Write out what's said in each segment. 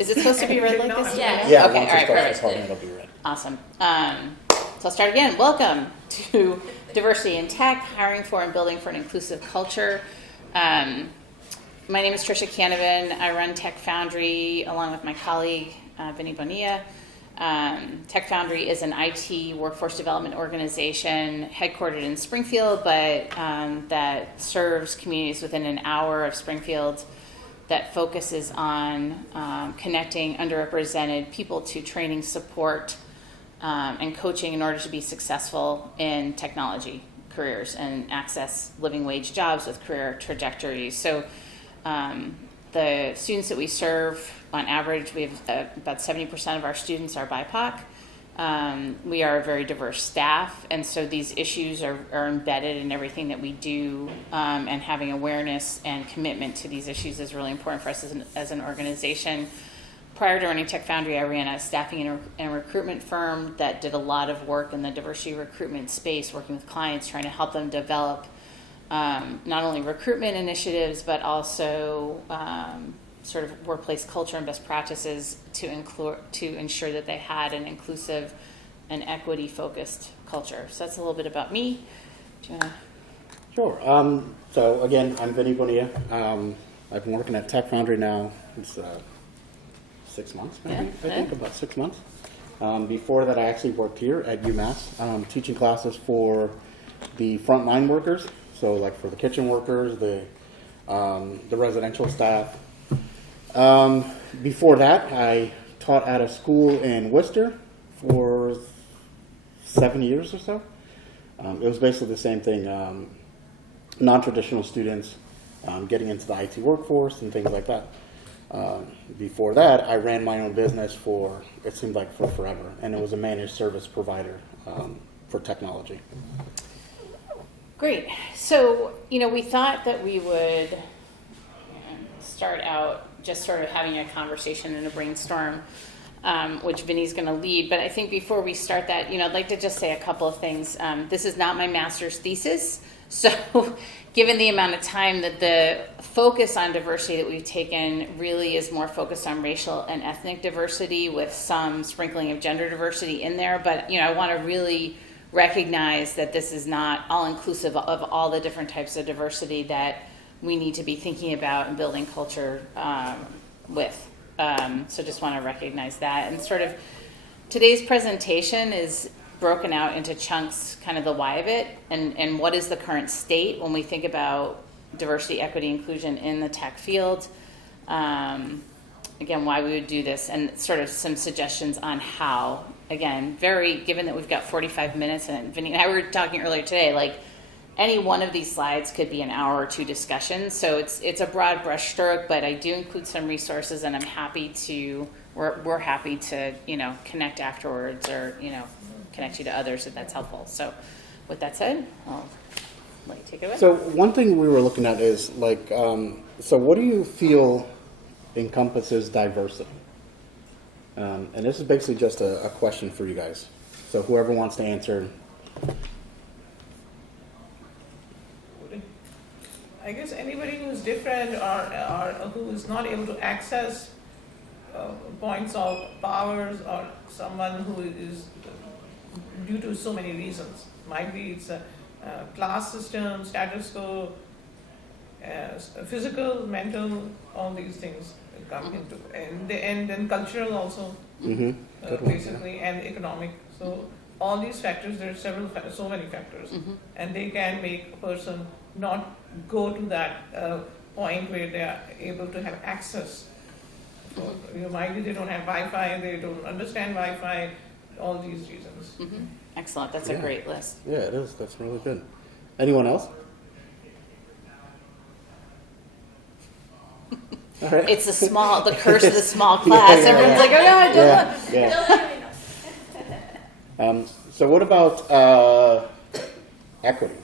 Is it supposed to be red like this? Yeah. Yeah, Okay, once all it right, starts perfect. recording, it'll be red. Awesome. So I'll start again. Welcome to Diversity in Tech, Hiring for and Building for an Inclusive Culture. My name is Tricia Canavan. I run Tech Foundry along with my colleague, Vinny Bonilla. Tech Foundry is an IT workforce development organization headquartered in Springfield, but that serves communities within an hour of Springfield, that focuses on connecting underrepresented people to training, support, and coaching in order to be successful in technology careers and access living wage jobs with career trajectories. So the students that we serve, on average, we have about 70% of our students are BIPOC. We are a very diverse staff, and so these issues are embedded in everything that we do, and having awareness and commitment to these issues is really important for us as an organization. Prior to running Tech Foundry, I ran a staffing and recruitment firm that did a lot of work in the diversity recruitment space, working with clients, trying to help them develop not only recruitment initiatives, but also sort of workplace culture and best practices to ensure that they had an inclusive and equity-focused culture. So that's a little bit about me. Do you wanna... Sure. So again, I'm Vinny Bonilla. I've been working at Tech Foundry now. It's 6 months, maybe. Yeah. I think about 6 months. Before that, I actually worked here at UMass, teaching classes for the frontline workers. So, like for the kitchen workers, the residential staff. Before that, I taught at a school in Worcester for 7 years or so. It was basically the same thing, non-traditional students getting into the IT workforce and things like that. Before that, I ran my own business it seemed like for forever, and it was a managed service provider for technology. Great. So, we thought that we would start out just sort of having a conversation and a brainstorm, which Vinny's going to lead. But I think before we start that, I'd like to just say a couple of things. This is not my master's thesis. So given the amount of time that the focus on diversity that we've taken really is more focused on racial and ethnic diversity with some sprinkling of gender diversity in there. But, I want to really recognize that this is not all inclusive of all the different types of diversity that we need to be thinking about and building culture with. So just want to recognize that. And sort of today's presentation is broken out into chunks, kind of the why of it, and what is the current state when we think about diversity, equity, inclusion in the tech field. Again, why we would do this, and sort of some suggestions on how. Again, given that we've got 45 minutes, and Vinny and I were talking earlier today, like any one of these slides could be an hour or two discussion. So it's a broad brush stroke, but I do include some resources, and we're happy to, connect afterwards or, connect you to others if that's helpful. So with that said, I'll let you take it away. So one thing we were looking at is so what do you feel encompasses diversity? And this is basically just a question for you guys. So whoever wants to answer. I guess anybody who's different or who is not able to access points of powers, or someone who is due to so many reasons. Might be it's a class system, status quo, physical, mental, all these things come into, and then cultural also, basically, and economic. So all these factors, there are so many factors, and they can make a person not go to that point where they are able to have access. So, might be they don't have Wi-Fi, they don't understand Wi-Fi, all these reasons. Excellent. That's a great list. Yeah, it is. That's really good. Anyone else? All right. It's the curse of the small class. Everyone's like, oh no, I don't want. Yeah. So what about equity?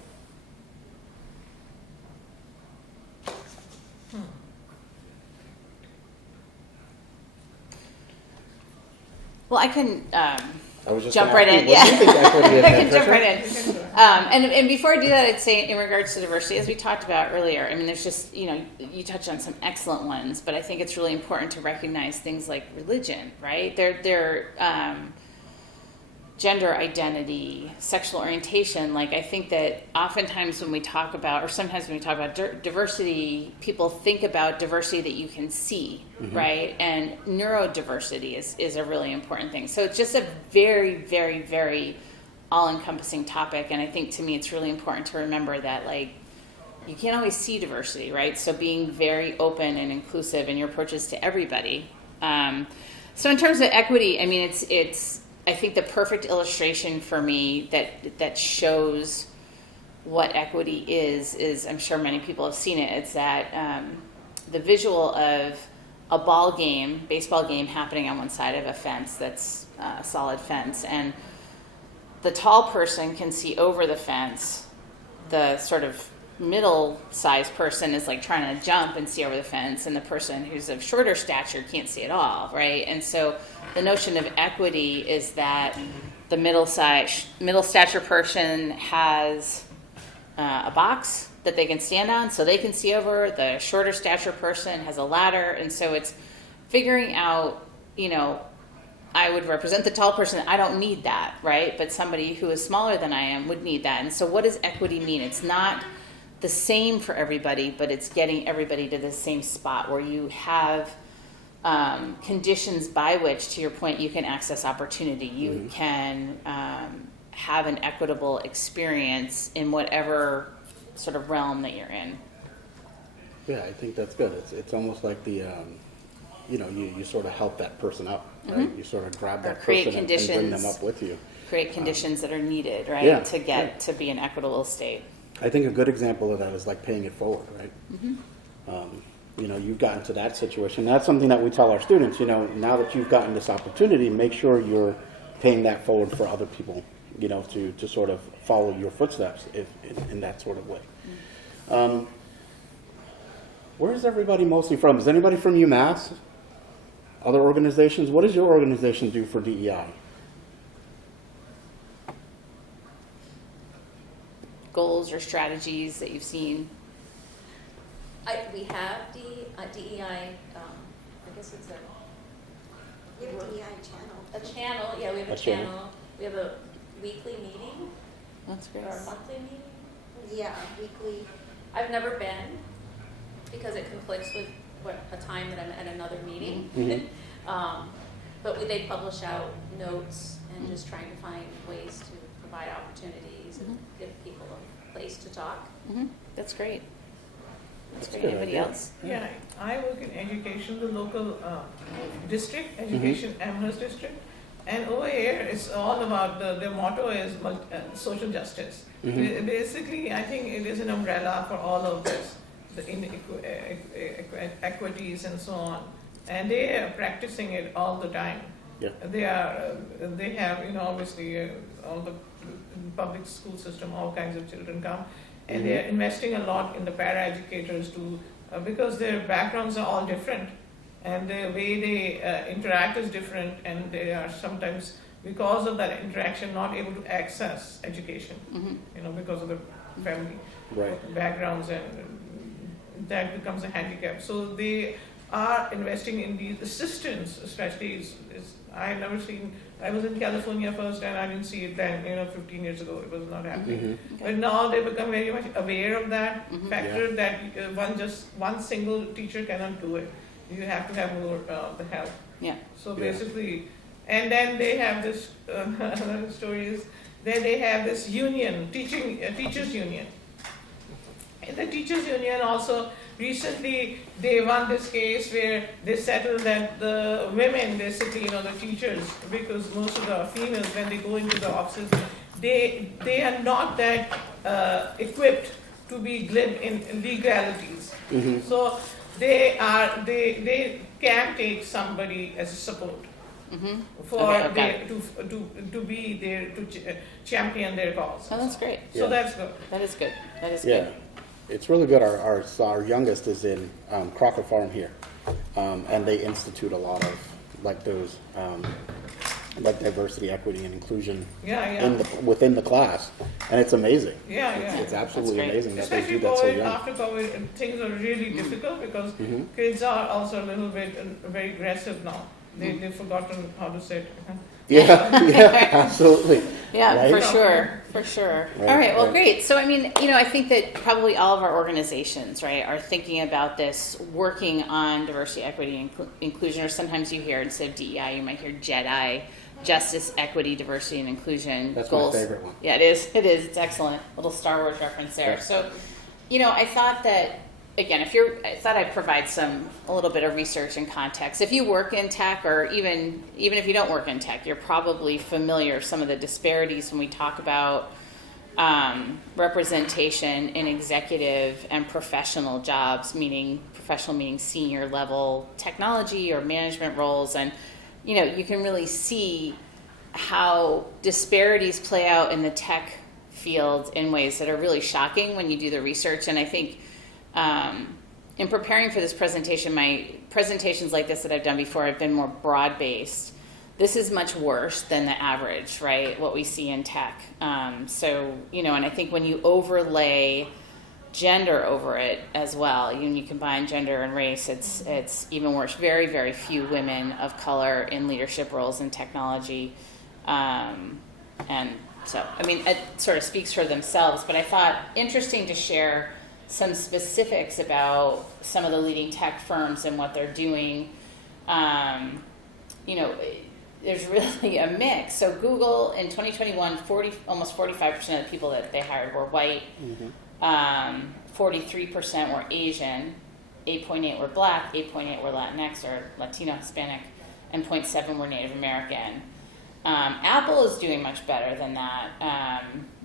Well, I can I was just jump gonna right ask in. you, what do you think equity is, I can Tricia? jump right in. And before I do that, I'd say in regards to diversity, as we talked about earlier, I mean, there's just, you touched on some excellent ones, but I think it's really important to recognize things like religion, right? They're gender identity, sexual orientation. Like, I think that oftentimes when we talk about, or sometimes when we talk about diversity, people think about diversity that you can see, right? And neurodiversity is a really important thing. So it's just a very, very, very all-encompassing topic. And I think, to me, it's really important to remember that, like, you can't always see diversity, right? So being very open and inclusive in your approaches to everybody. So in terms of equity, I mean, it's I think the perfect illustration for me that shows what equity is, I'm sure many people have seen it. It's that the visual of a baseball game happening on one side of a fence that's a solid fence, and the tall person can see over the fence. The sort of middle-sized person is like trying to jump and see over the fence, and the person who's of shorter stature can't see at all, right? And so the notion of equity is that the middle stature person has a box that they can stand on so they can see over. The shorter stature person has a ladder, and so it's figuring out, I would represent the tall person. I don't need that, right? But somebody who is smaller than I am would need that. And so what does equity mean? It's not the same for everybody, but it's getting everybody to the same spot where you have conditions by which, to your point, you can access opportunity. You can have an equitable experience in whatever sort of realm that you're in. Yeah, I think that's good. It's almost like the, you sort of help that person up, right? You sort of grab that person and bring them up with you. Create conditions that are needed, right, to get to be an equitable state. I think a good example of that is like paying it forward, right? You've gotten to that situation. That's something that we tell our students, now that you've gotten this opportunity, make sure you're paying that forward for other people, to sort of follow your footsteps in that sort of way. Where is everybody mostly from? Is anybody from UMass? Other organizations? What does your organization do for DEI? Goals or strategies that you've seen? We have DEI, I guess it's We have a DEI channel. a channel, yeah, we have a channel. We have a weekly meeting, That's great. or a monthly meeting. Yeah, weekly. I've never been, because it conflicts with a time that I'm at another meeting. But they publish out notes and just trying to find ways to provide opportunities and give people a place to talk. That's great. That's great. Good Anybody idea. else? Yeah, I work in education, the local district, education Amherst district. And over here, it's all about, the motto is social justice. Basically, I think it is an umbrella for all of this, the equities and so on. And they are practicing it all the time. Yeah. They have, obviously, all the public school system, all kinds of children come. And they are investing a lot in the para-educators too, because their backgrounds are all different. And the way they interact is different, and they are sometimes, because of that interaction, not able to access education, because of the family backgrounds, and that becomes a handicap. So they are investing in these assistants, especially. I've never seen, I was in California first and I didn't see it then, 15 years ago, it was not happening. But now they become very much aware of that factor, that one single teacher cannot do it. You have to have more the help. Yeah. So basically, and then they have this, another story is, then they have this union, teachers union. And the teachers union also, recently they won this case where they settled that the women, basically, the teachers, because most of the females, when they go into the offices, they are not that equipped to be glib in legalities. So they can take somebody as a support for to be there to champion their cause. Oh, that's great. So that's good. That is good. That is Yeah, good. it's really good. Our youngest is in Crocker Farm here, and they institute a lot of like those like diversity, equity, and inclusion Yeah. within the class, and it's amazing. Yeah. It's absolutely That's great. amazing that they Especially do that so COVID, young. after COVID, things are really difficult because kids are also a little bit very aggressive now. They've forgotten how to say it. Yeah, absolutely. Yeah, Right? for sure. Right, All right, well, right. great. So, I mean, I think that probably all of our organizations, right, are thinking about this, working on diversity, equity, and inclusion, or sometimes you hear, instead of DEI, you might hear JEDI, Justice, Equity, Diversity, and Inclusion That's goals. my favorite one. Yeah, it is. It's excellent. Little Star Wars reference there. Yeah. So, I thought that, again, I thought I'd provide a little bit of research and context. If you work in tech, or even if you don't work in tech, you're probably familiar with some of the disparities when we talk about representation in executive and professional jobs, meaning senior level technology or management roles. And, you can really see how disparities play out in the tech field in ways that are really shocking when you do the research. And I think in preparing for this presentation, my presentations like this that I've done before have been more broad-based. This is much worse than the average, right, what we see in tech. So, and I think when you overlay gender over it as well, you combine gender and race, it's even worse. Very, very few women of color in leadership roles in technology. And so, I mean, it sort of speaks for themselves, but I thought interesting to share some specifics about some of the leading tech firms and what they're doing. There's really a mix. So Google in 2021, almost 45% of the people that they hired were white, 43% were Asian, 8.8 were Black, 8.8 were Latinx or Latino, Hispanic, and 0.7 were Native American. Apple is doing much better than that.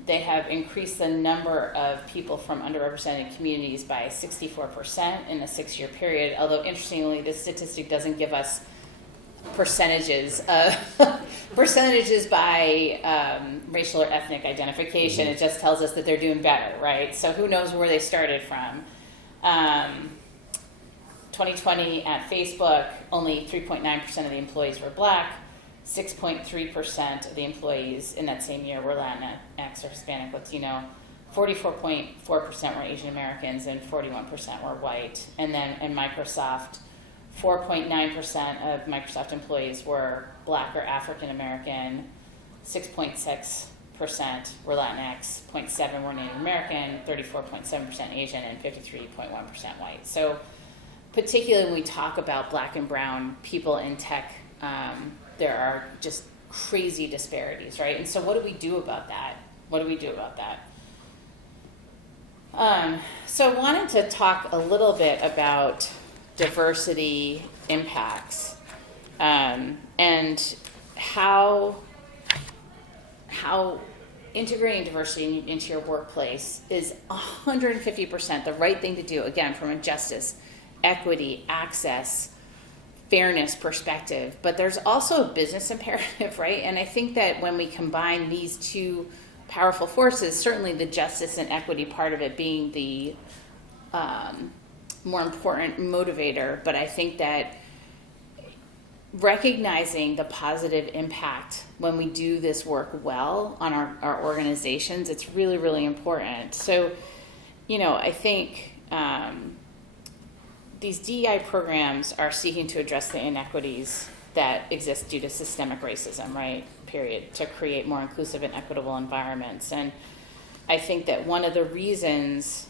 They have increased the number of people from underrepresented communities by 64% in a 6-year period, although interestingly, this statistic doesn't give us percentages by racial or ethnic identification. It just tells us that they're doing better, right? So who knows where they started from. 2020 at Facebook, only 3.9% of the employees were Black, 6.3% of the employees in that same year were Latinx or Hispanic, Latino, 44.4% were Asian Americans, and 41% were white. And then in Microsoft, 4.9% of Microsoft employees were Black or African American, 6.6% were Latinx, 0.7% were Native American, 34.7% Asian, and 53.1% white. So particularly when we talk about Black and brown people in tech, there are just crazy disparities, right? And so what do we do about that? So I wanted to talk a little bit about diversity impacts and how integrating diversity into your workplace is 150% the right thing to do, again, from a justice, equity, access, fairness perspective. But there's also a business imperative, right? And I think that when we combine these two powerful forces, certainly the justice and equity part of it being the more important motivator, but I think that recognizing the positive impact when we do this work well on our organizations, it's really, really important. So, I think these DEI programs are seeking to address the inequities that exist due to systemic racism, right, period, to create more inclusive and equitable environments. And I think that one of the reasons,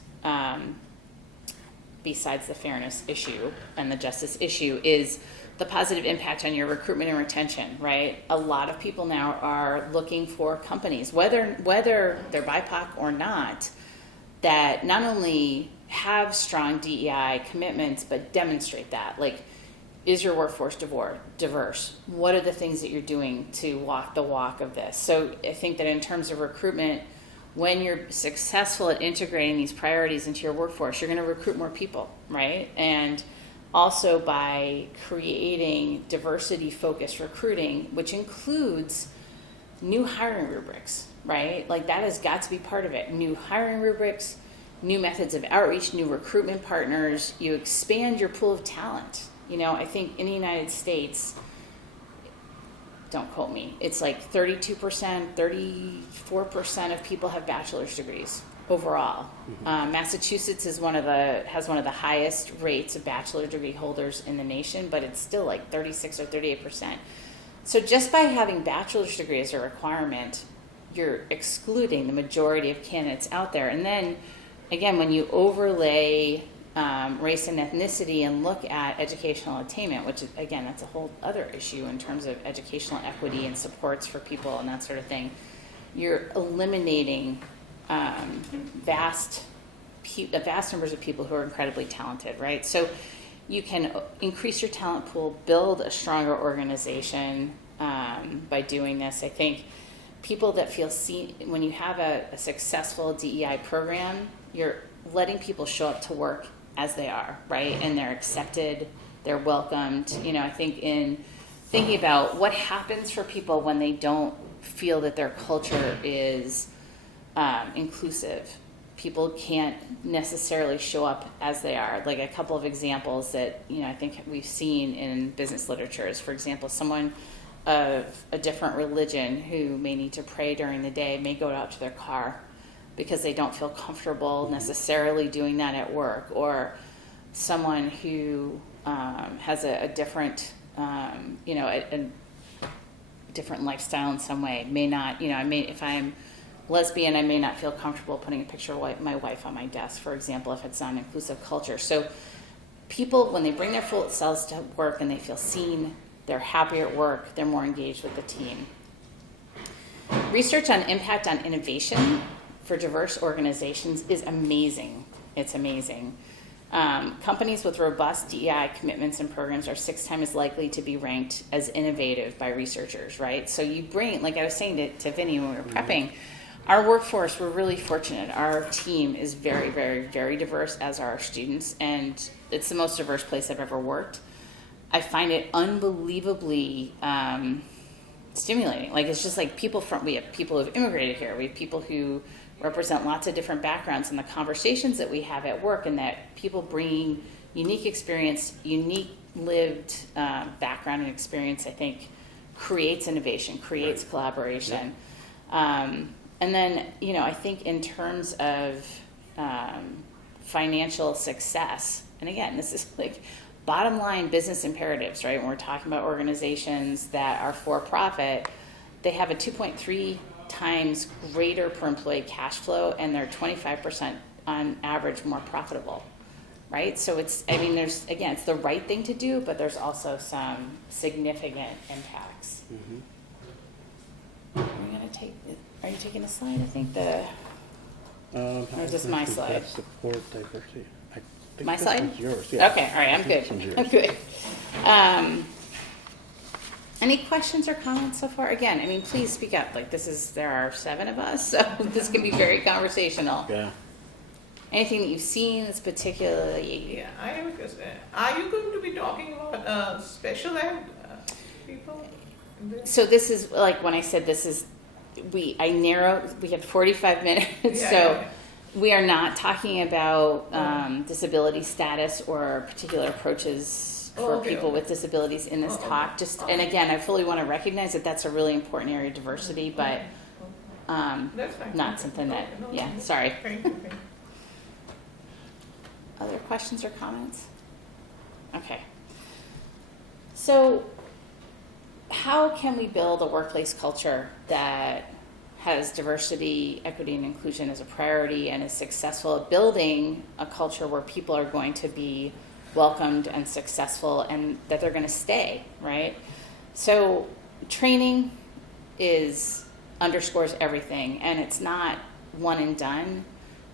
besides the fairness issue and the justice issue, is the positive impact on your recruitment and retention, right? A lot of people now are looking for companies, whether they're BIPOC or not, that not only have strong DEI commitments, but demonstrate that. Like, is your workforce diverse? What are the things that you're doing to walk the walk of this? So I think that in terms of recruitment, when you're successful at integrating these priorities into your workforce, you're going to recruit more people, right? And also by creating diversity-focused recruiting, which includes new hiring rubrics, right? Like, that has got to be part of it. New hiring rubrics, new methods of outreach, new recruitment partners. You expand your pool of talent. I think in the United States, don't quote me, it's like 32%, 34% of people have bachelor's degrees overall. Massachusetts has one of the highest rates of bachelor degree holders in the nation, but it's still like 36 or 38%. So just by having bachelor's degree as a requirement, you're excluding the majority of candidates out there. And then, again, when you overlay race and ethnicity and look at educational attainment, which is, again, that's a whole other issue in terms of educational equity and supports for people and that sort of thing, you're eliminating vast numbers of people who are incredibly talented, right? So you can increase your talent pool, build a stronger organization by doing this. I think people that feel seen, when you have a successful DEI program, you're letting people show up to work as they are, right? And they're accepted, they're welcomed. You know, I think in thinking about what happens for people when they don't feel that their culture is inclusive, people can't necessarily show up as they are. Like a couple of examples that, you know, I think we've seen in business literature is, for example, someone of a different religion who may need to pray during the day may go out to their car because they don't feel comfortable necessarily doing that at work, or someone who has a different, you know, a different lifestyle in some way may not, you know, if I'm lesbian, I may not feel comfortable putting a picture of my wife on my desk, for example, if it's not an inclusive culture. So people, when they bring their full selves to work and they feel seen, they're happier at work, they're more engaged with the team. Research on impact on innovation for diverse organizations is amazing. It's amazing. Companies with robust DEI commitments and programs are 6 times as likely to be ranked as innovative by researchers, right? So you bring, like I was saying to Vinny when we were prepping, our workforce, we're really fortunate. Our team is very, very, very diverse, as are our students, and it's the most diverse place I've ever worked. I find it unbelievably stimulating. Like, it's just like we have people who have immigrated here. We have people who represent lots of different backgrounds, and the conversations that we have at work, and that people bringing unique experience, unique lived background and experience, I think creates innovation, creates collaboration. Yeah. And then, you know, I think in terms of financial success, and again, this is like bottom line business imperatives, right? When we're talking about organizations that are for profit, they have a 2.3 times greater per employee cash flow, and they're 25% on average more profitable, right? So it's, I mean, there's, again, it's the right thing to do, but there's also some significant impacts. Are you taking a slide? I think or is this my slide? Support diversity. I think my this slide? one's yours. Yeah. Okay, all right, I'm good. I'm good. Any questions or comments so far? Again, I mean, please speak up. Like, there are 7 of us, so this can be very conversational. Yeah. Anything that you've seen that's particularly... Yeah, I have a question. Are you going to be talking about special ed people? So this is, like, when I said this is, we had 45 minutes, we are not talking about disability status or particular approaches for people with disabilities in this talk. And again, I fully want to recognize that that's a really important area of diversity, but that's fine. not something that, sorry. Thank you. Other questions or comments? Okay. So how can we build a workplace culture that has diversity, equity, and inclusion as a priority and is successful at building a culture where people are going to be welcomed and successful and that they're going to stay, right? So training underscores everything, and it's not one and done.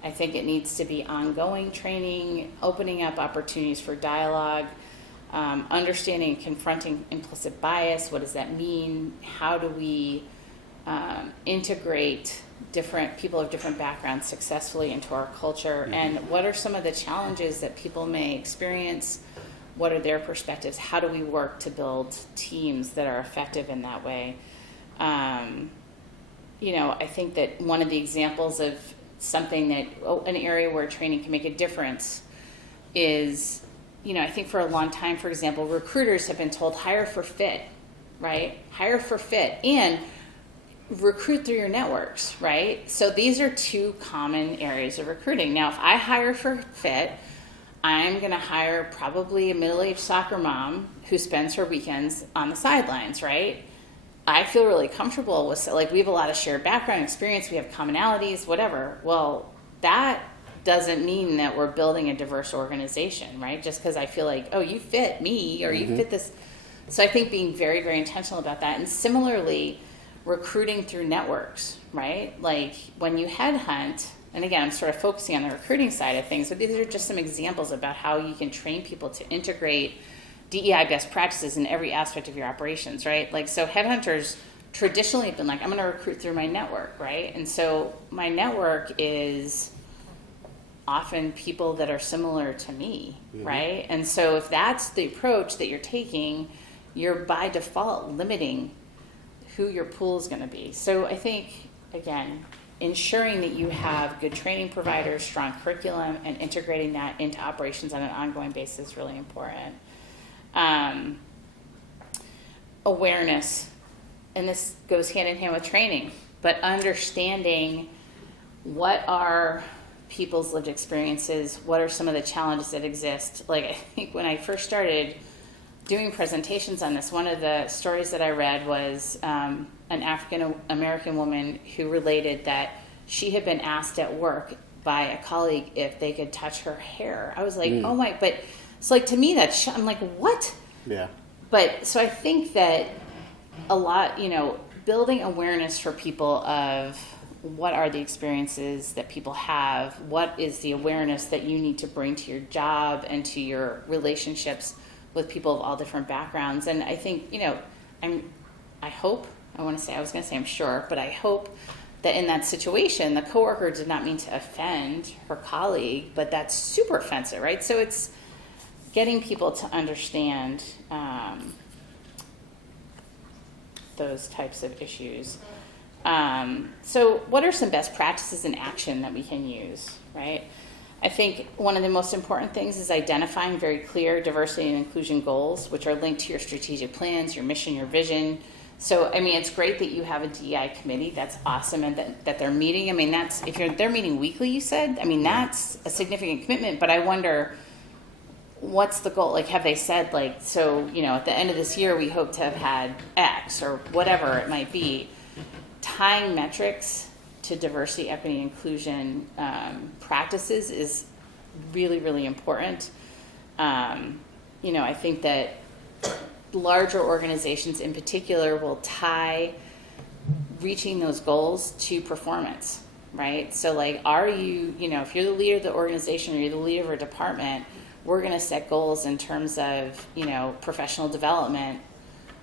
I think it needs to be ongoing training, opening up opportunities for dialogue, understanding and confronting implicit bias. What does that mean? How do we integrate different people of different backgrounds successfully into our culture? And what are some of the challenges that people may experience? What are their perspectives? How do we work to build teams that are effective in that way? You know, I think that one of the examples of something that, an area where training can make a difference is, you know, I think for a long time, for example, recruiters have been told hire for fit, right? Hire for fit and recruit through your networks, right? So these are two common areas of recruiting. Now, if I hire for fit, I'm going to hire probably a middle-aged soccer mom who spends her weekends on the sidelines, right? I feel really comfortable with, like, we have a lot of shared background experience, we have commonalities, whatever. Well, that doesn't mean that we're building a diverse organization, right? Just because I feel like, oh, you fit me, or you fit this. So I think being very, very intentional about that. And similarly, recruiting through networks, right? Like when you headhunt, and again, I'm sort of focusing on the recruiting side of things, but these are just some examples about how you can train people to integrate DEI best practices in every aspect of your operations, right? Like, so headhunters traditionally have been like, I'm going to recruit through my network, right? And so my network is often people that are similar to me, right? And so if that's the approach that you're taking, you're by default limiting who your pool is going to be. So I think, again, ensuring that you have good training providers, strong curriculum, and integrating that into operations on an ongoing basis is really important. Awareness, and this goes hand in hand with training, but understanding what are people's lived experiences, what are some of the challenges that exist. Like, I think when I first started doing presentations on this, one of the stories that I read was an African American woman who related that she had been asked at work by a colleague if they could touch her hair. I was like, oh my, but it's like, to me, that's, I'm like, what? Yeah. But so I think that a lot, building awareness for people of what are the experiences that people have, what is the awareness that you need to bring to your job and to your relationships with people of all different backgrounds. And I think, I hope, I'm sure, but I hope that in that situation, the coworker did not mean to offend her colleague, but that's super offensive, right? So it's getting people to understand those types of issues. So what are some best practices in action that we can use, right? I think one of the most important things is identifying very clear diversity and inclusion goals, which are linked to your strategic plans, your mission, your vision. So, it's great that you have a DEI committee. That's awesome. And that they're meeting. They're meeting weekly, you said, that's a significant commitment, but I wonder, what's the goal? Like, have they said, like, so, at the end of this year, we hope to have had X or whatever it might be. Tying metrics to diversity, equity, and inclusion practices is really, really important. I think that larger organizations in particular will tie reaching those goals to performance, right? So, like, are you, if you're the leader of the organization or you're the leader of a department, we're going to set goals in terms of, professional development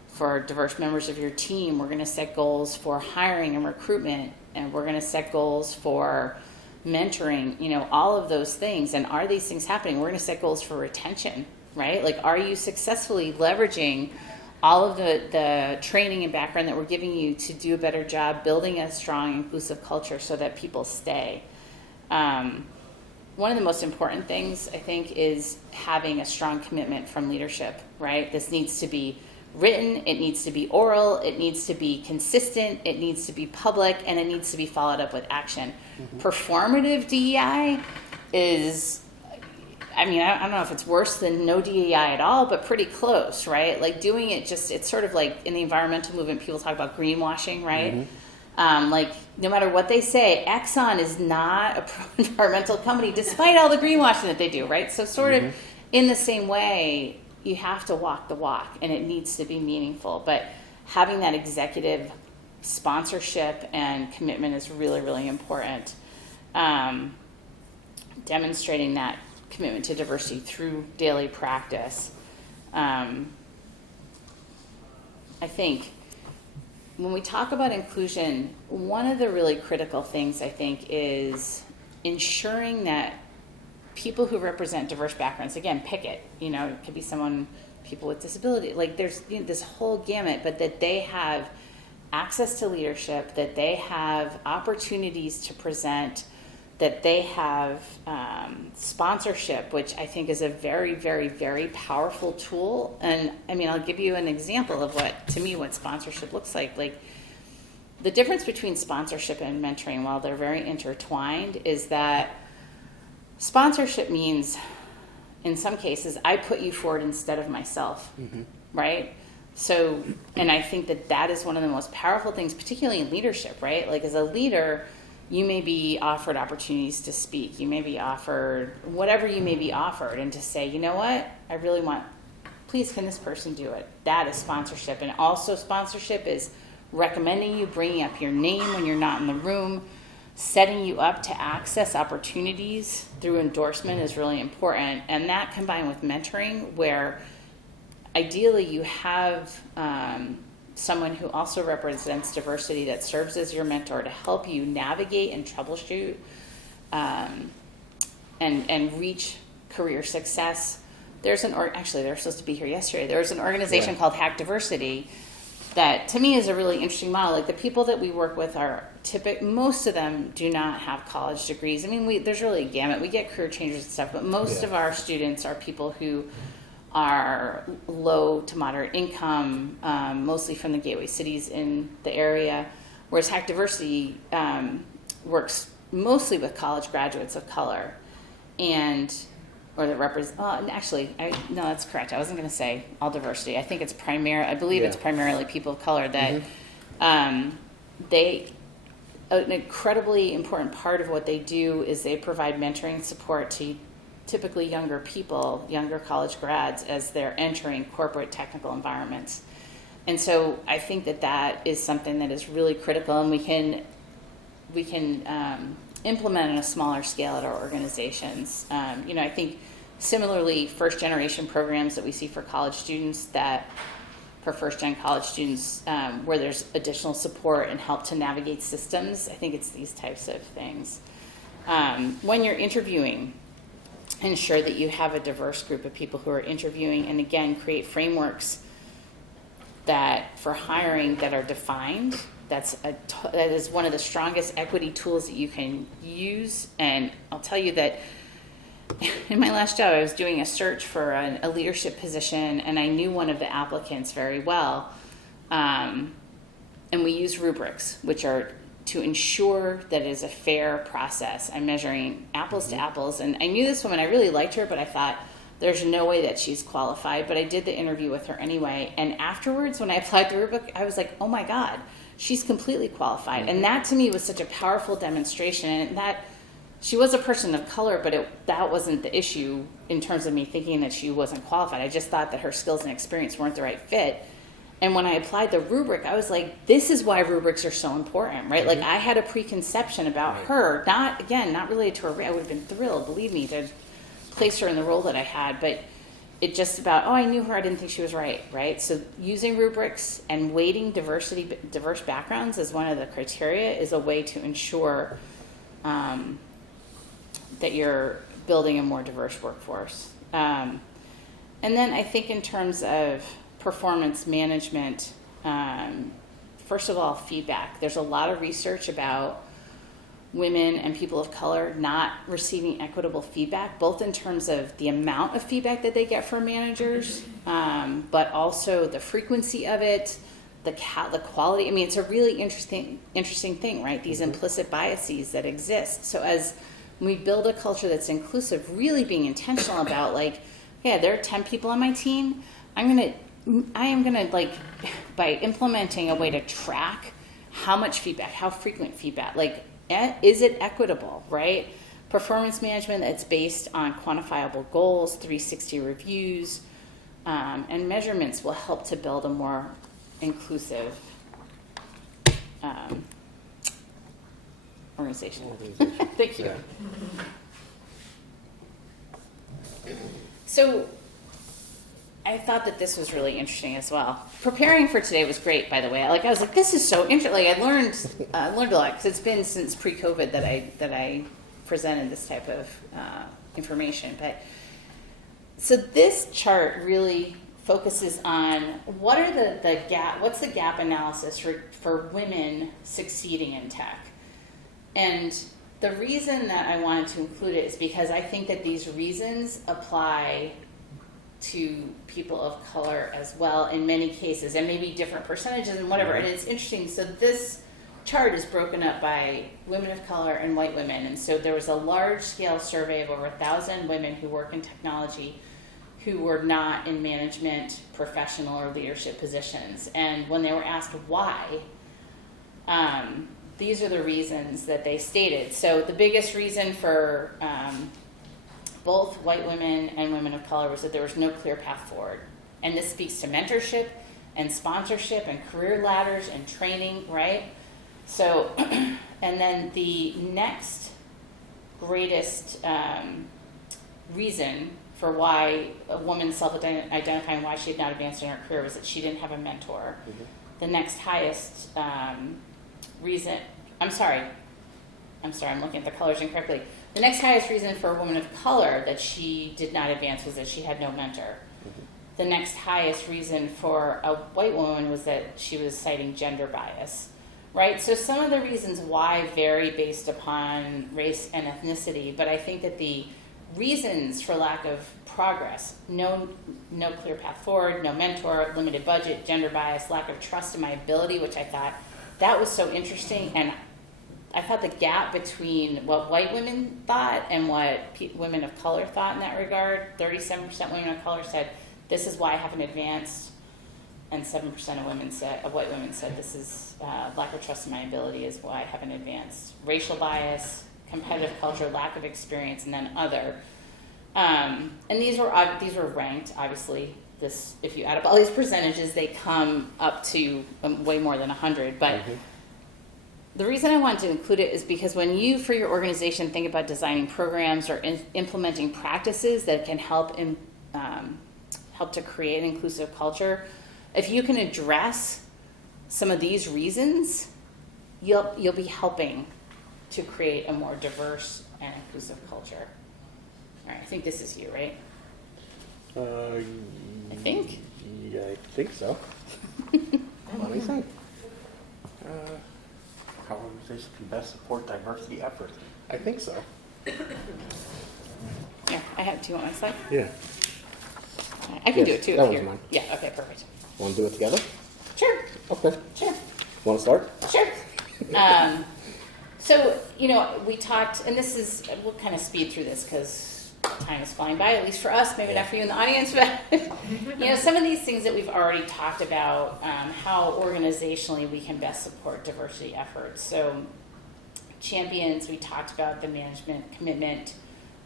for diverse members of your team. We're going to set goals for hiring and recruitment, and we're going to set goals for mentoring, all of those things. And are these things happening? We're going to set goals for retention, right? Like, are you successfully leveraging all of the training and background that we're giving you to do a better job building a strong, inclusive culture so that people stay? One of the most important things, I think, is having a strong commitment from leadership, right? This needs to be written, it needs to be oral, it needs to be consistent, it needs to be public, and it needs to be followed up with action. Performative DEI is, I don't know if it's worse than no DEI at all, but pretty close, right? Like, doing it it's sort of like in the environmental movement, people talk about greenwashing, right? Like, no matter what they say, Exxon is not a pro-environmental company, despite all the greenwashing that they do, right? So sort of in the same way, you have to walk the walk, and it needs to be meaningful. But having that executive sponsorship and commitment is really, really important. Demonstrating that commitment to diversity through daily practice. I think when we talk about inclusion, one of the really critical things, I think, is ensuring that people who represent diverse backgrounds, again, pick it, it could be people with disability, like, there's this whole gamut, but that they have access to leadership, that they have opportunities to present that they have sponsorship, which I think is a very, very, very powerful tool. And I mean, I'll give you an example of what sponsorship looks like. Like, the difference between sponsorship and mentoring, while they're very intertwined, is that sponsorship means, in some cases, I put you forward instead of myself, right? So, and I think that is one of the most powerful things, particularly in leadership, right? Like, as a leader, you may be offered opportunities to speak. You may be offered whatever you may be offered, and to say, you know what, I really want, please, can this person do it? That is sponsorship. And also sponsorship is recommending you, bringing up your name when you're not in the room, setting you up to access opportunities through endorsement is really important. And that combined with mentoring, where ideally you have someone who also represents diversity that serves as your mentor to help you navigate and troubleshoot and reach career success. They're supposed to be here yesterday. There's an organization called Hack Diversity that, to me, is a really interesting model. Like, the people that we work with are most of them do not have college degrees. I mean, there's really a gamut. We get career changers and stuff, but most of our students are people who are low to moderate income, mostly from the gateway cities in the area, whereas Hack Diversity works mostly with college graduates of color, or that represent. No, that's correct. I wasn't going to say all diversity. I think it's I believe it's primarily people of color that an incredibly important part of what they do is they provide mentoring support to typically younger people, younger college grads, as they're entering corporate technical environments. And so I think that is something that is really critical, and we can implement on a smaller scale at our organizations. I think similarly, first generation programs that we see for college students, first-gen college students, where there's additional support and help to navigate systems, I think it's these types of things. When you're interviewing, ensure that you have a diverse group of people who are interviewing, and again, create frameworks that for hiring that are defined. That is one of the strongest equity tools that you can use. And I'll tell you that in my last job, I was doing a search for a leadership position, and I knew one of the applicants very well. And we use rubrics, which are to ensure that it is a fair process. I'm measuring apples to apples. And I knew this woman, I really liked her, but I thought, there's no way that she's qualified. But I did the interview with her anyway. And afterwards, when I applied the rubric, I was like, oh my God, she's completely qualified. And that to me was such a powerful demonstration. And that she was a person of color, but that wasn't the issue in terms of me thinking that she wasn't qualified. I just thought that her skills and experience weren't the right fit. And when I applied the rubric, I was like, this is why rubrics are so important, right? Like, I had a preconception about her, not related to her. I would have been thrilled, believe me, to place her in the role that I had. But it just about, I knew her, I didn't think she was right? So using rubrics and weighting diverse backgrounds as one of the criteria is a way to ensure that you're building a more diverse workforce. And then I think in terms of performance management, first of all, feedback. There's a lot of research about women and people of color not receiving equitable feedback, both in terms of the amount of feedback that they get from managers, but also the frequency of it, the quality. I mean, it's a really interesting thing, right? These implicit biases that exist. So as we build a culture that's inclusive, really being intentional about, like, there are 10 people on my team. I am gonna like, by implementing a way to track how much feedback, how frequent feedback, like, is it equitable, right? Performance management that's based on quantifiable goals, 360 reviews, and measurements will help to build a more inclusive organization. Thank you. So I thought that this was really interesting as well. Preparing for today was great, by the way. I was like, this is so interesting. Like, I learned a lot, because it's been since pre-COVID that I presented this type of information. But so this chart really focuses on what's the gap analysis for women succeeding in tech. And the reason that I wanted to include it is because I think that these reasons apply to people of color as well in many cases, and maybe different percentages and whatever. And it's interesting. So this chart is broken up by women of color and white women. And so there was a large-scale survey of over 1,000 women who work in technology who were not in management, professional, or leadership positions. And when they were asked why, these are the reasons that they stated. So the biggest reason for both white women and women of color was that there was no clear path forward. And this speaks to mentorship and sponsorship and career ladders and training, right? So, and then the next greatest reason for why a woman self-identifying why she had not advanced in her career was that she didn't have a mentor. Mm-hmm. The next highest reason, I'm looking at the colors incorrectly. The next highest reason for a woman of color that she did not advance was that she had no mentor. Mm-hmm. The next highest reason for a white woman was that she was citing gender bias, right? So some of the reasons why vary based upon race and ethnicity, but I think that the reasons for lack of progress, no clear path forward, no mentor, limited budget, gender bias, lack of trust in my ability, which I thought that was so interesting. And I thought the gap between what white women thought and what women of color thought in that regard, 37% women of color said, this is why I haven't advanced, and 7% of white women said this is lack of trust in my ability is why I haven't advanced. Racial bias, competitive culture, lack of experience, and then other. And these were ranked, obviously. This, if you add up all these percentages, they come up to way more than 100. But the reason I wanted to include it is because when you, for your organization, think about designing programs or implementing practices that can help to create an inclusive culture, if you can address some of these reasons, you'll be helping to create a more diverse and inclusive culture. All right, I think this is you, right? I think. Yeah, I think so. Let me think. How organizations can best support diversity efforts. I think so. Yeah, I have. Do you want my slide? Yeah. I can do it too. That was mine. Yeah. Okay. Perfect. Want to do it together? Sure. Okay. Sure. Want to start? Sure. So, we talked, and we'll kind of speed through this because time is flying by, at least for us, maybe not for you in the audience, but, some of these things that we've already talked about, how organizationally we can best support diversity efforts. So, champions, we talked about the management commitment,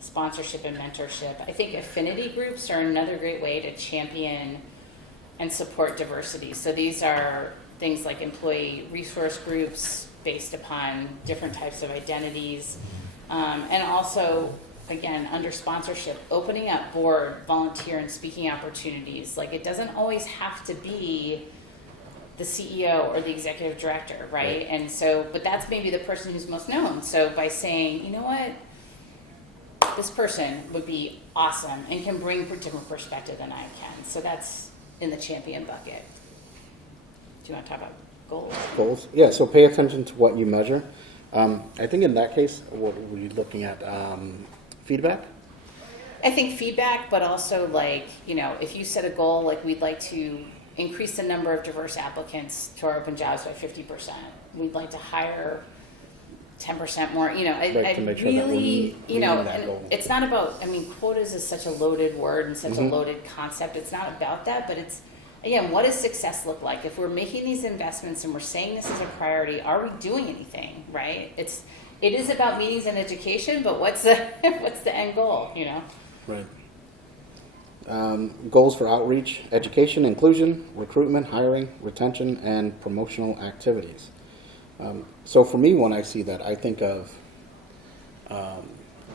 sponsorship, and mentorship. I think affinity groups are another great way to champion and support diversity. So these are things like employee resource groups based upon different types of identities. And also, again, under sponsorship, opening up board, volunteer, and speaking opportunities. Like, it doesn't always have to be the CEO or the executive director, right? And so, but that's maybe the person who's most known. So by saying, you know what, this person would be awesome and can bring a different perspective than I can. So that's in the champion bucket. Do you want to talk about goals? Goals? Yeah, so pay attention to what you measure. I think in that case, what were you looking at? Feedback? I think feedback, but also if you set a goal, like we'd like to increase the number of diverse applicants to our open jobs by 50%. We'd like to hire 10% more, it's not about, quotas is such a loaded word and such a loaded concept. It's not about that, but it's, again, what does success look like? If we're making these investments and we're saying this is a priority, are we doing anything, right? It is about meetings and education, but what's the end goal, Right. Goals for outreach, education, inclusion, recruitment, hiring, retention, and promotional activities. So for me, when I see that, I think of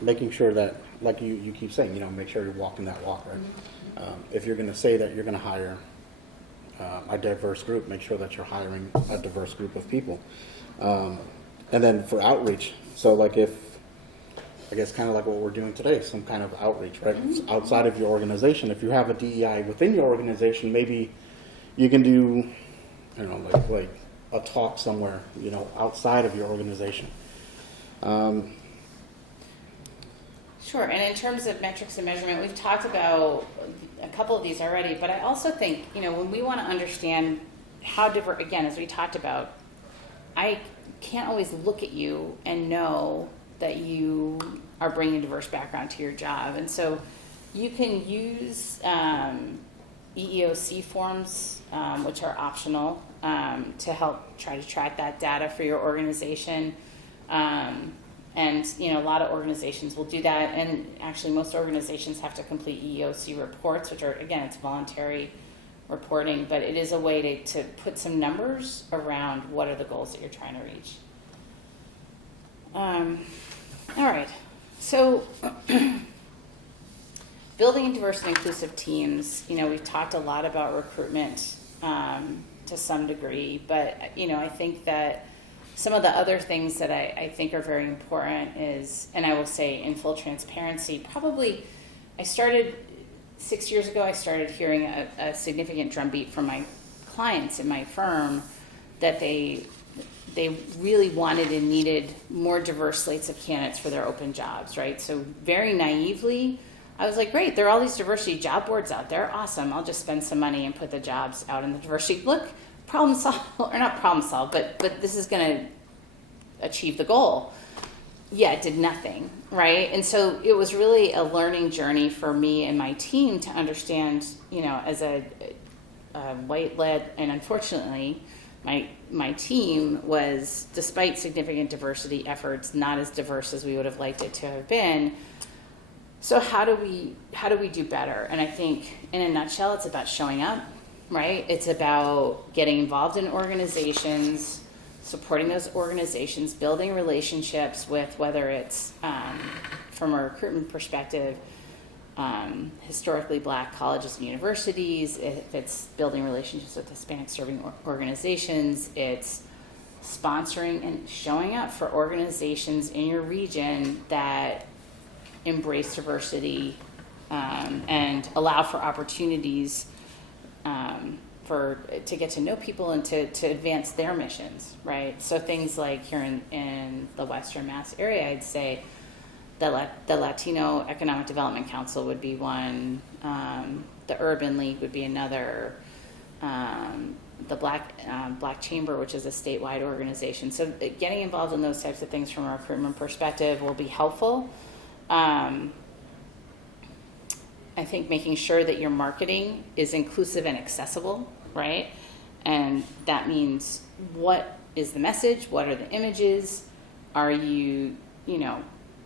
making sure that, like you keep saying, make sure you're walking that walk, right? If you're going to say that you're going to hire a diverse group, make sure that you're hiring a diverse group of people. And then for outreach, so I guess kind of like what we're doing today, some kind of outreach, right? Outside of your organization. If you have a DEI within your organization, maybe you can do, like a talk somewhere, outside of your organization. Sure, and in terms of metrics and measurement, we've talked about a couple of these already, but I also think, when we want to understand how diverse, again, as we talked about, I can't always look at you and know that you are bringing a diverse background to your job. And so you can use EEOC forms, which are optional, to help try to track that data for your organization. And a lot of organizations will do that, and actually most organizations have to complete EEOC reports, which are, again, it's voluntary reporting, but it is a way to put some numbers around what are the goals that you're trying to reach. All right, so building diverse and inclusive teams, we've talked a lot about recruitment to some degree, but I think that some of the other things that I think are very important is, and I will say in full transparency, probably I started 6 years ago, I started hearing a significant drumbeat from my clients in my firm that they really wanted and needed more diverse slates of candidates for their open jobs, right? So very naively, I was like, great, there are all these diversity job boards out there. Awesome, I'll just spend some money and put the jobs out in the diversity. Look, problem solved, or not problem solved, but this is going to achieve the goal. Yeah, it did nothing, right? And so it was really a learning journey for me and my team to understand, as a white-led, and unfortunately, my team was, despite significant diversity efforts, not as diverse as we would have liked it to have been. So how do we do better? And I think, in a nutshell, it's about showing up, right? It's about getting involved in organizations, supporting those organizations, building relationships with, whether it's from a recruitment perspective, historically black colleges and universities, if it's building relationships with Hispanic serving organizations, it's sponsoring and showing up for organizations in your region that embrace diversity and allow for opportunities to get to know people and to advance their missions, right? So things like here in the Western Mass area, I'd say the Latino Economic Development Council would be one, the Urban League would be another, the Black Chamber, which is a statewide organization. So getting involved in those types of things from a recruitment perspective will be helpful. I think making sure that your marketing is inclusive and accessible, right? And that means, what is the message? What are the images? Are you,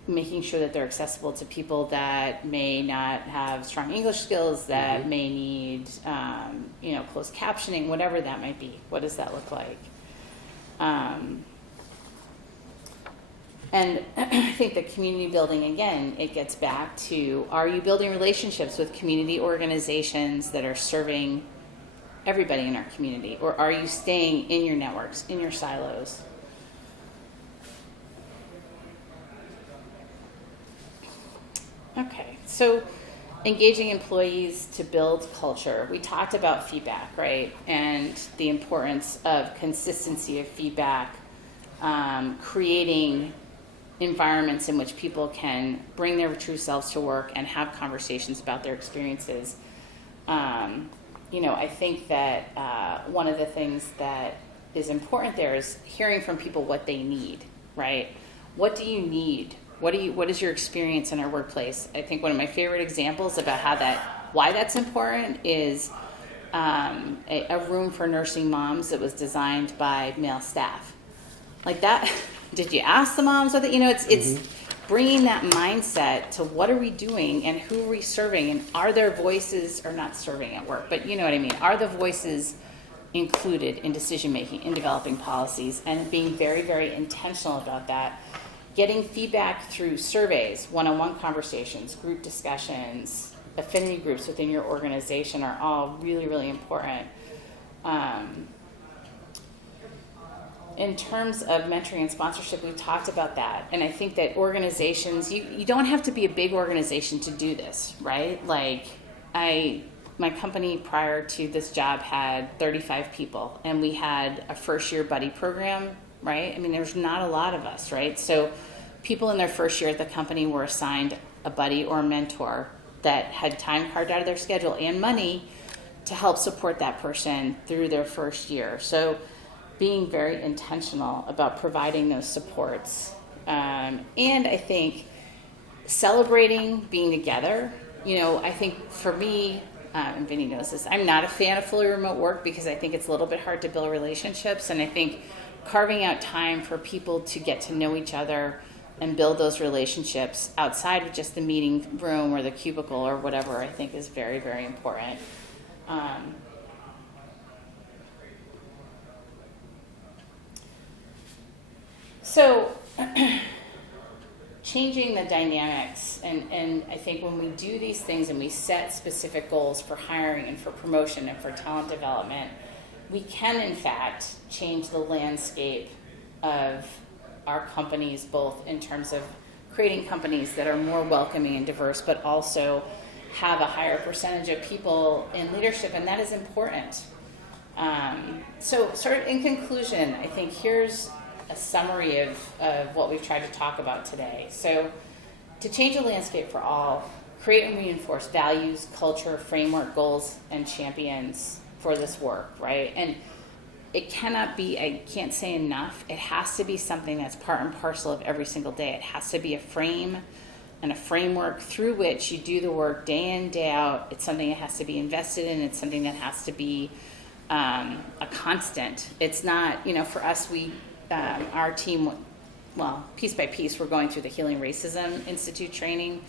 making sure that they're accessible to people that may not have strong English skills, that may need, closed captioning, whatever that might be. What does that look like? And I think the community building, again, it gets back to, are you building relationships with community organizations that are serving everybody in our community? Or are you staying in your networks, in your silos? Okay, so engaging employees to build culture. We talked about feedback, right? And the importance of consistency of feedback, creating environments in which people can bring their true selves to work and have conversations about their experiences. I think that one of the things that is important there is hearing from people what they need, right? What do you need? What is your experience in our workplace? I think one of my favorite examples about why that's important is a room for nursing moms that was designed by male staff. Like that, did you ask the moms? It's bringing that mindset to what are we doing and who are we serving, and are their voices, or not serving at work, but you know what I mean, are the voices included in decision making, in developing policies, and being very, very intentional about that. Getting feedback through surveys, one-on-one conversations, group discussions, affinity groups within your organization are all really, really important. In terms of mentoring and sponsorship, we've talked about that. And I think that organizations, you don't have to be a big organization to do this, right? Like my company prior to this job had 35 people, and we had a first year buddy program, right? I mean, there's not a lot of us, right? So people in their first year at the company were assigned a buddy or a mentor that had time carved out of their schedule and money to help support that person through their first year. So being very intentional about providing those supports. And I think celebrating being together, I think for me, and Vinny knows this, I'm not a fan of fully remote work because I think it's a little bit hard to build relationships. And I think carving out time for people to get to know each other and build those relationships outside of just the meeting room or the cubicle or whatever, I think is very, very important. So changing the dynamics, and I think when we do these things and we set specific goals for hiring and for promotion and for talent development, we can in fact change the landscape of our companies, both in terms of creating companies that are more welcoming and diverse, but also have a higher percentage of people in leadership, and that is important. So sort of in conclusion, I think here's a summary of what we've tried to talk about today. So to change the landscape for all, create and reinforce values, culture, framework, goals, and champions for this work, right? And it cannot be, I can't say enough, it has to be something that's part and parcel of every single day. It has to be a frame and a framework through which you do the work day in, day out. It's something that has to be invested in. It's something that has to be a constant. It's not, for us, our team, piece by piece, we're going through the Healing Racism Institute training,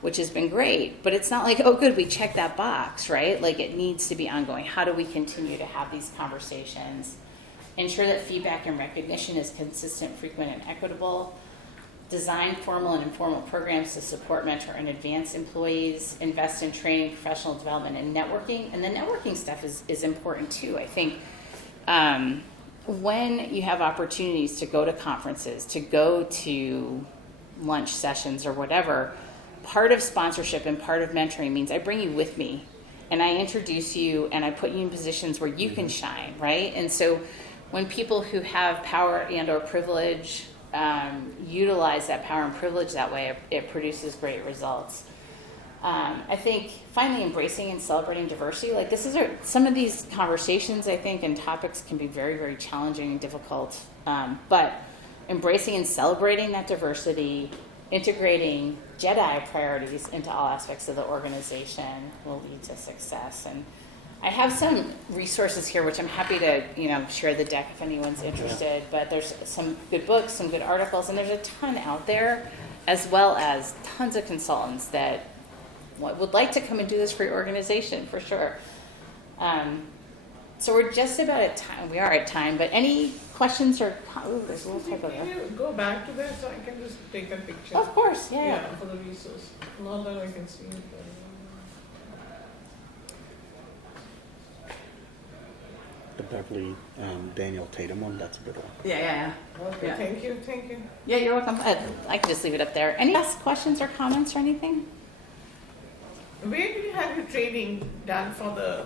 which has been great, but it's not like, oh, good, we checked that box, right? Like, it needs to be ongoing. How do we continue to have these conversations? Ensure that feedback and recognition is consistent, frequent, and equitable. Design formal and informal programs to support, mentor, and advance employees. Invest in training, professional development, and networking. And the networking stuff is important too. I think when you have opportunities to go to conferences, to go to lunch sessions or whatever, part of sponsorship and part of mentoring means I bring you with me and I introduce you and I put you in positions where you can shine, right? And so when people who have power and or privilege utilize that power and privilege that way, it produces great results. I think finally embracing and celebrating diversity, like some of these conversations, I think, and topics can be very, very challenging and difficult, but embracing and celebrating that diversity, integrating JEDI priorities into all aspects of the organization will lead to success. And I have some resources here, which I'm happy to, share the deck if anyone's interested, but there's some good books, some good articles, and there's a ton out there, as well as tons of consultants that would like to come and do this for your organization, for sure. So we're just about at time. We are at time, but any questions or there's a little typo there. Can you go back to that so I can just take a picture? Of course, yeah. For the resource. Not that I can see it. The Beverly Daniel Tatum one, that's a good one. Yeah. Okay, Yeah. thank you. Yeah, you're welcome. I can just leave it up there. Any last questions or comments or anything? Where do you have your training done for the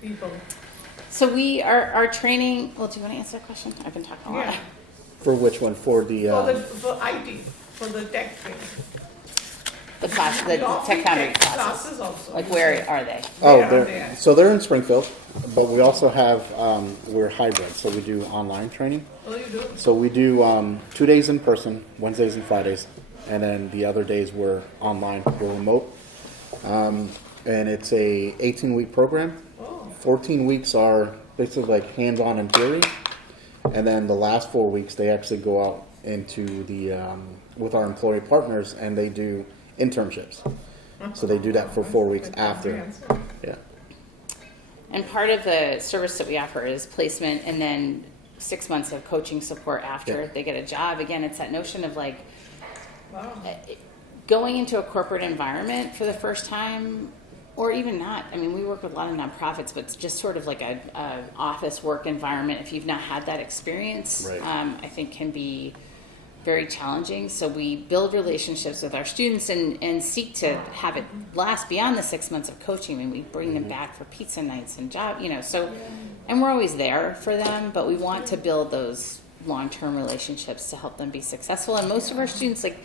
people? So we are our training. Well, do you want to answer that question? I've been talking a lot. Yeah. For which one? For the For IT, for the tech training. The class, the You offer Tech Foundry tech classes. also. Like, where are they? Oh, Where are they're, they? so they're in Springfield, but we also have, we're hybrid, so we do online training. Oh, you do? So we do 2 days in person, Wednesdays and Fridays, and then the other days we're online, we're remote. And it's a 18-week program. Oh, 14 weeks are basically like hands-on in theory, and then the last 4 weeks they actually go out into the, with our employee partners, and they do internships. So they do that for 4 weeks after. Yeah. And part of the service that we offer is placement, and then 6 months of coaching support after they get a job. Again, it's that notion of like wow. going into a corporate environment for the first time, or even not. I mean, we work with a lot of nonprofits, but it's just sort of like a office work environment. If you've not had that experience, Right. I think can be very challenging. So we build relationships with our students and seek to have it last beyond the 6 months of coaching. I mean, we bring them back for pizza nights and so, and we're always there for them, but we want to build those long-term relationships to help them be successful. And most of our students, like,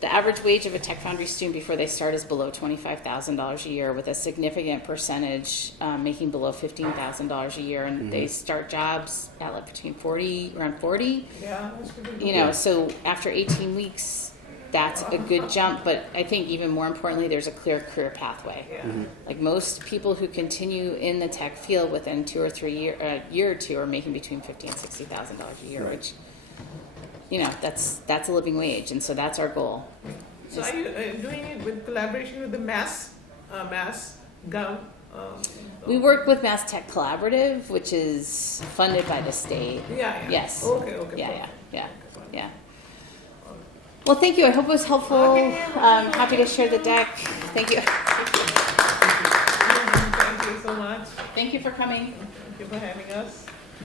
The average wage of a Tech Foundry student before they start is below $25,000 a year, with a significant percentage making below $15,000 a year, and they start jobs at like around 40. Yeah, that's pretty good. You know, so after 18 weeks, that's a good jump. But I think even more importantly, there's a clear career pathway. Yeah. Like most people who continue in the tech field within 2 or 3 year or two are making between $50,000 and $60,000 a year, Right. which, you know, that's a living wage, and so that's our goal. So are you doing it with collaboration with the Mass Gov? We work with Mass Tech Collaborative, which is funded by the state. Yeah. Yes. Okay. Yeah. Well, thank you. I hope it was helpful. Okay. Happy to share the deck. Thank you. Thank you so much. Thank you for coming. Thank you for having us.